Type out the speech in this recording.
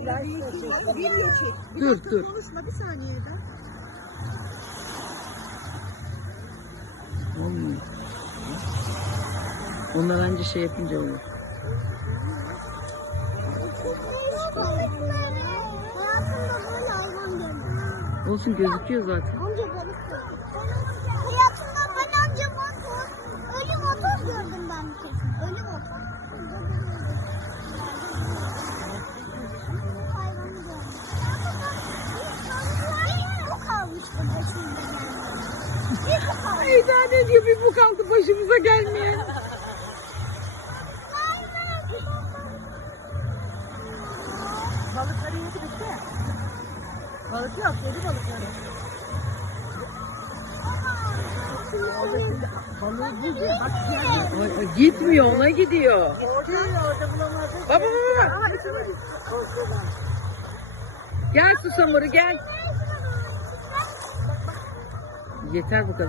Video çek. Bir Dur, dur. Konuşma bir saniye de. Olmuyor. Onlar anca şey yapınca olur. Olsun gözüküyor zaten. Anca balık Daha ne diyor bir bu kaldı başımıza gelmeyen. Balıkları yedi bitti. Balık yok, yedi balıkları. Balığı buldu. Bak geldi. Gitmiyor ona gidiyor. Orada orada bulamadı. Baba baba baba. Gel susamuru gel. Yeter bu kadar.